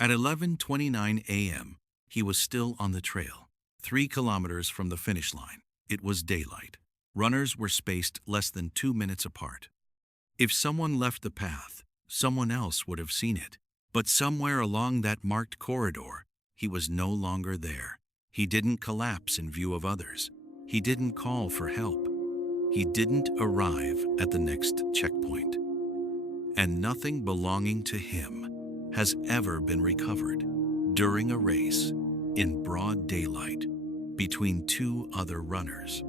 At 11:29 a.m., he was still on the trail, 3 kilometers from the finish line. It was daylight. Runners were spaced less than 2 minutes apart. If someone left the path, someone else would have seen it. But somewhere along that marked corridor, he was no longer there. He didn't collapse in view of others. He didn't call for help. He didn't arrive at the next checkpoint. And nothing belonging to him has ever been recovered during a race in broad daylight between 2 other runners.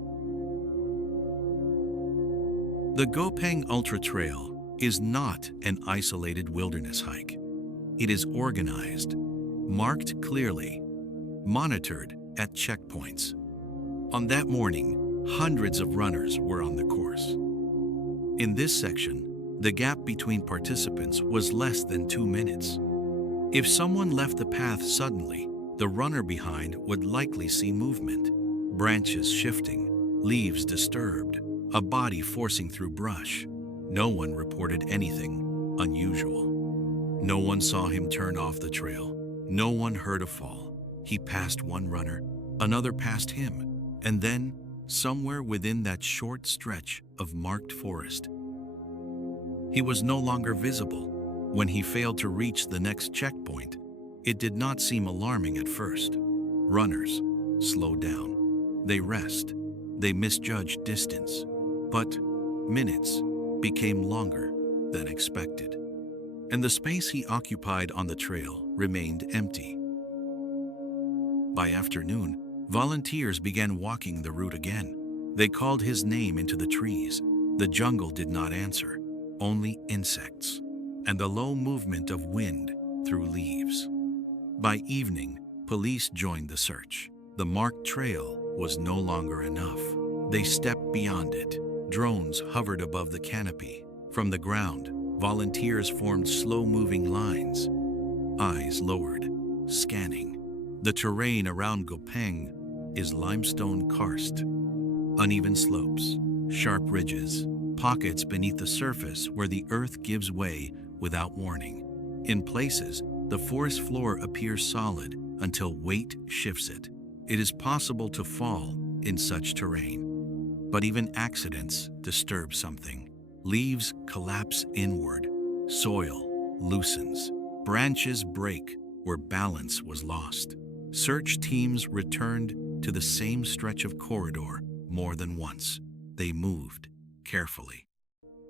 The Gopeng Ultra Trail is not an isolated wilderness hike. It is organized, marked clearly, monitored at checkpoints. On that morning, hundreds of runners were on the course. In this section, the gap between participants was less than 2 minutes. If someone left the path suddenly, the runner behind would likely see movement, branches shifting, leaves disturbed, a body forcing through brush. No one reported anything unusual. No one saw him turn off the trail. No one heard a fall. He passed one runner, another passed him, and then, somewhere within that short stretch of marked forest, he was no longer visible. When he failed to reach the next checkpoint, it did not seem alarming at first. Runners slow down. They rest. They misjudge distance. But minutes became longer than expected, and the space he occupied on the trail remained empty. By afternoon, volunteers began walking the route again. They called his name into the trees. The jungle did not answer, only insects, and the low movement of wind through leaves. By evening, police joined the search. The marked trail was no longer enough. They stepped beyond it. Drones hovered above the canopy. From the ground, volunteers formed slow-moving lines, eyes lowered, scanning. The terrain around Gopeng is limestone karst. Uneven slopes, sharp ridges, pockets beneath the surface where the earth gives way without warning. In places, the forest floor appears solid until weight shifts it. It is possible to fall in such terrain. But even accidents disturb something. Leaves collapse inward. Soil loosens. Branches break where balance was lost. Search teams returned to the same stretch of corridor more than once. They moved carefully.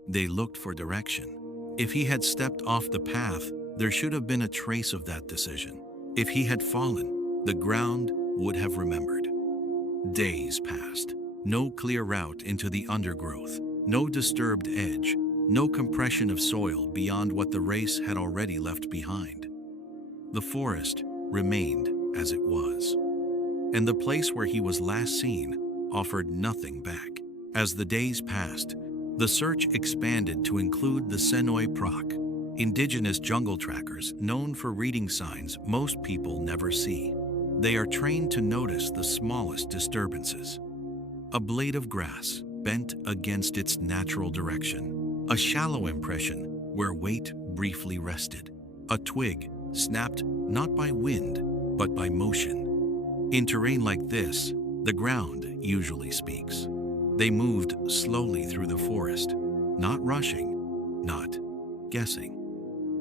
They looked for direction. If he had stepped off the path, there should have been a trace of that decision. If he had fallen, the ground would have remembered. Days passed. No clear route into the undergrowth, no disturbed edge, no compression of soil beyond what the race had already left behind. The forest remained as it was, and the place where he was last seen offered nothing back. As the days passed, the search expanded to include the Senoi Praaq, indigenous jungle trackers known for reading signs most people never see. They are trained to notice the smallest disturbances. A blade of grass bent against its natural direction, a shallow impression where weight briefly rested, a twig snapped not by wind but by motion. In terrain like this, the ground usually speaks. They moved slowly through the forest, not rushing, not guessing.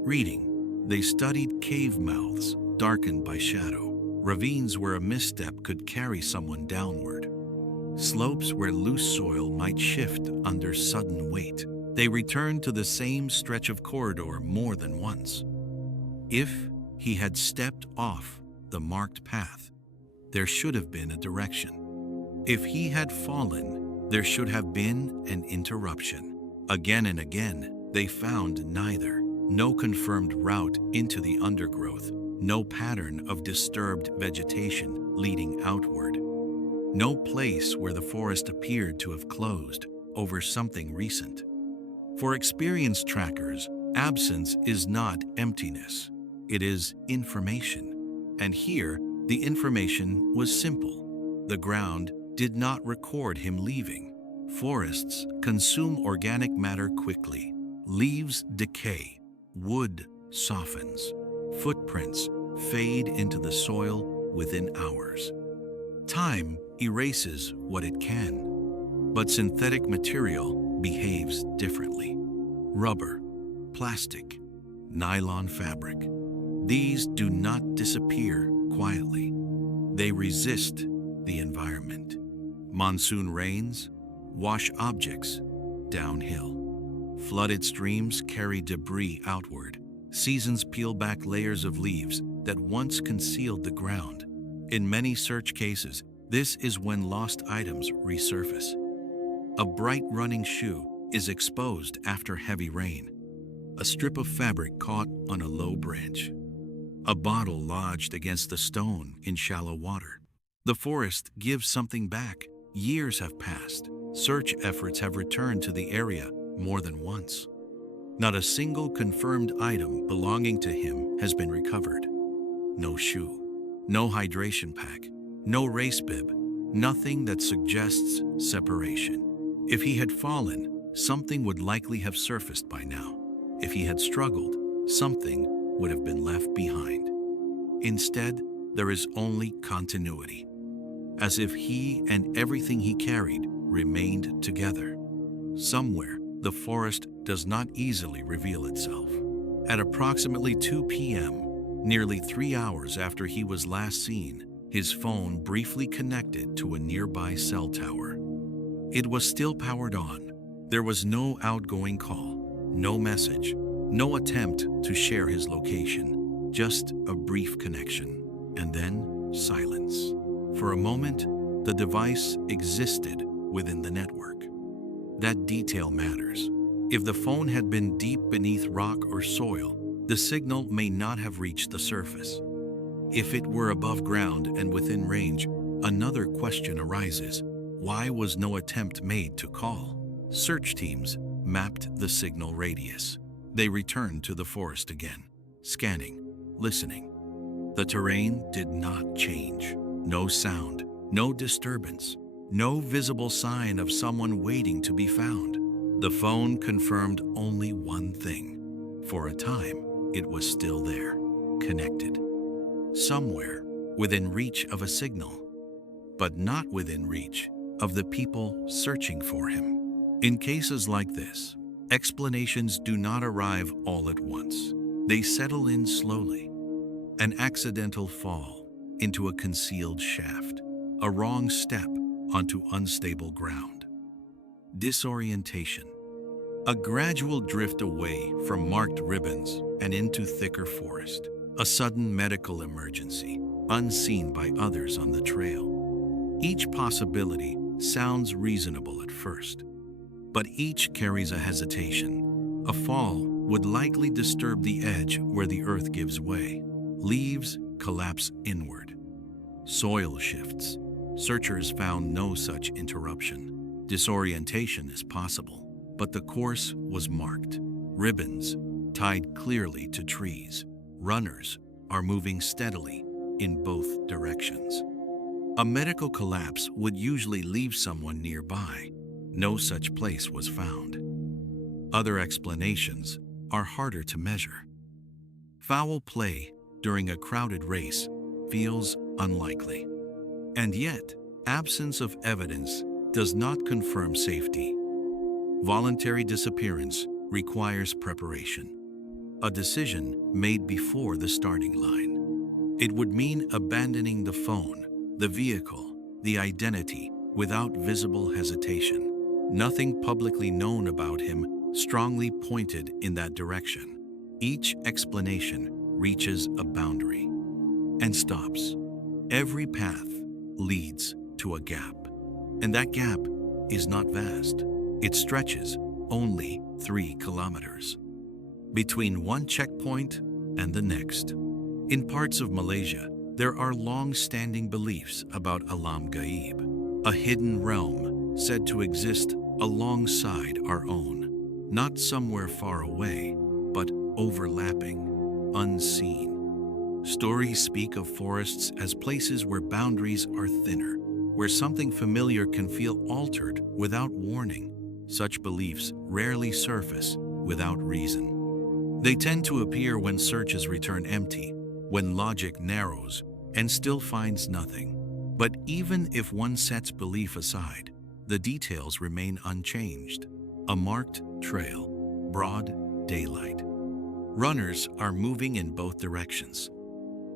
Reading, they studied cave mouths darkened by shadow, ravines where a misstep could carry someone downward, slopes where loose soil might shift under sudden weight. They returned to the same stretch of corridor more than once. If he had stepped off the marked path, there should have been a direction. If he had fallen, there should have been an interruption. Again and again, they found neither. No confirmed route into the undergrowth, no pattern of disturbed vegetation leading outward, no place where the forest appeared to have closed over something recent. For experienced trackers, absence is not emptiness, it is information. And here, the information was simple. The ground did not record him leaving. Forests consume organic matter quickly. Leaves decay. Wood softens. Footprints fade into the soil within hours. Time erases what it can, but synthetic material behaves differently. Rubber, plastic, nylon fabric. These do not disappear quietly. They resist the environment. Monsoon rains wash objects downhill. Flooded streams carry debris outward. Seasons peel back layers of leaves that once concealed the ground. In many search cases, this is when lost items resurface. A bright running shoe is exposed after heavy rain. A strip of fabric caught on a low branch. A bottle lodged against a stone in shallow water. The forest gives something back. Years have passed. Search efforts have returned to the area more than once. Not a single confirmed item belonging to him has been recovered. No shoe, no hydration pack, no race bib, nothing that suggests separation. If he had fallen, something would likely have surfaced by now. If he had struggled, something would have been left behind. Instead, there is only continuity, as if he and everything he carried remained together. Somewhere, the forest does not easily reveal itself. At approximately 2 p.m., nearly 3 hours after he was last seen, his phone briefly connected to a nearby cell tower. It was still powered on. There was no outgoing call, no message, no attempt to share his location, just a brief connection, and then silence. For a moment, the device existed within the network. That detail matters. If the phone had been deep beneath rock or soil, the signal may not have reached the surface. If it were above ground and within range, another question arises. Why was no attempt made to call? Search teams mapped the signal radius. They returned to the forest again, scanning, listening. The terrain did not change. No sound, no disturbance, no visible sign of someone waiting to be found. The phone confirmed only one thing. For a time, it was still there, connected. Somewhere within reach of a signal, but not within reach of the people searching for him. In cases like this, explanations do not arrive all at once. They settle in slowly. An accidental fall into a concealed shaft, a wrong step onto unstable ground. Disorientation, a gradual drift away from marked ribbons and into thicker forest. A sudden medical emergency, unseen by others on the trail. Each possibility sounds reasonable at first, but each carries a hesitation. A fall would likely disturb the edge where the earth gives way. Leaves collapse inward. Soil shifts. Searchers found no such interruption. Disorientation is possible, but the course was marked. Ribbons tied clearly to trees. Runners are moving steadily in both directions. A medical collapse would usually leave someone nearby. No such place was found. Other explanations are harder to measure. Foul play during a crowded race feels unlikely. And yet, absence of evidence does not confirm safety. Voluntary disappearance requires preparation. A decision made before the starting line. It would mean abandoning the phone, the vehicle, the identity without visible hesitation. Nothing publicly known about him strongly pointed in that direction. Each explanation reaches a boundary and stops. Every path leads to a gap, and that gap is not vast. It stretches only 3 kilometers. Between one checkpoint and the next. In parts of Malaysia, there are long-standing beliefs about Alam Gaib, a hidden realm said to exist alongside our own, not somewhere far away, but overlapping, unseen. Stories speak of forests as places where boundaries are thinner, where something familiar can feel altered without warning. Such beliefs rarely surface without reason. They tend to appear when searches return empty, when logic narrows and still finds nothing. But even if one sets belief aside, the details remain unchanged. A marked trail, broad daylight. Runners are moving in both directions.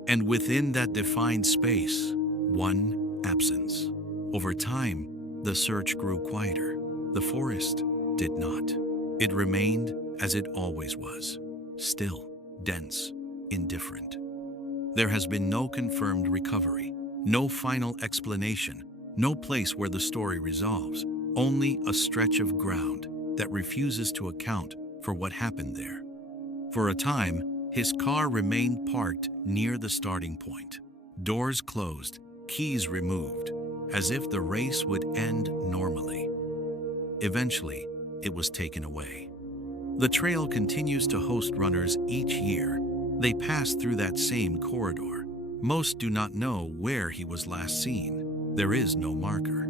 And within that defined space, one absence. Over time, the search grew quieter. The forest did not. It remained as it always was, still, dense, indifferent. There has been no confirmed recovery, no final explanation, no place where the story resolves, only a stretch of ground that refuses to account for what happened there. For a time, his car remained parked near the starting point. Doors closed, keys removed, as if the race would end normally. Eventually, it was taken away. The trail continues to host runners each year. They pass through that same corridor. Most do not know where he was last seen. There is no marker.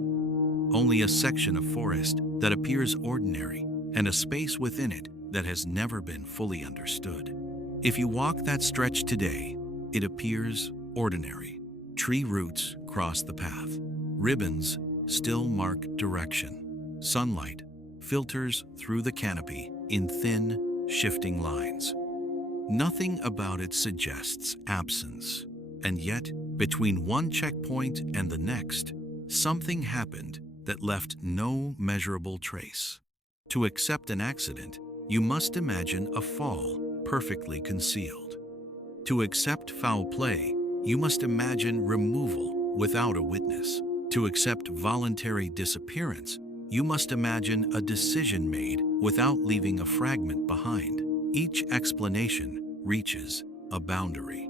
Only a section of forest that appears ordinary and a space within it that has never been fully understood. If you walk that stretch today, it appears ordinary. Tree roots cross the path. Ribbons still mark direction. Sunlight filters through the canopy in thin, shifting lines. Nothing about it suggests absence. And yet, between one checkpoint and the next, something happened that left no measurable trace. To accept an accident, you must imagine a fall perfectly concealed. To accept foul play, you must imagine removal without a witness. To accept voluntary disappearance, you must imagine a decision made without leaving a fragment behind. Each explanation reaches a boundary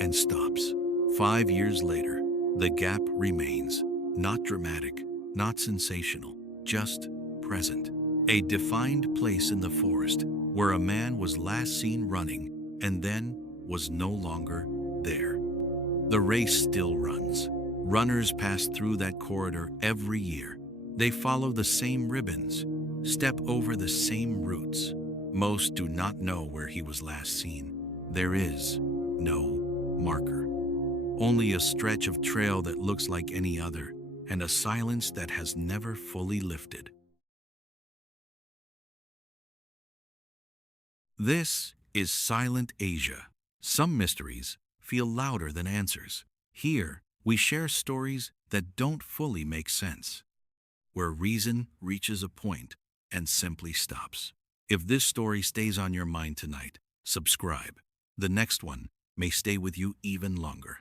and stops. 5 years later, the gap remains, not dramatic, not sensational, just present. A defined place in the forest where a man was last seen running and then was no longer there. The race still runs. Runners pass through that corridor every year. They follow the same ribbons, step over the same routes. Most do not know where he was last seen. There is no marker. Only a stretch of trail that looks like any other, and a silence that has never fully lifted. This is Silent Asia. Some mysteries feel louder than answers. Here, we share stories that don't fully make sense, where reason reaches a point and simply stops. If this story stays on your mind tonight, subscribe. The next one may stay with you even longer.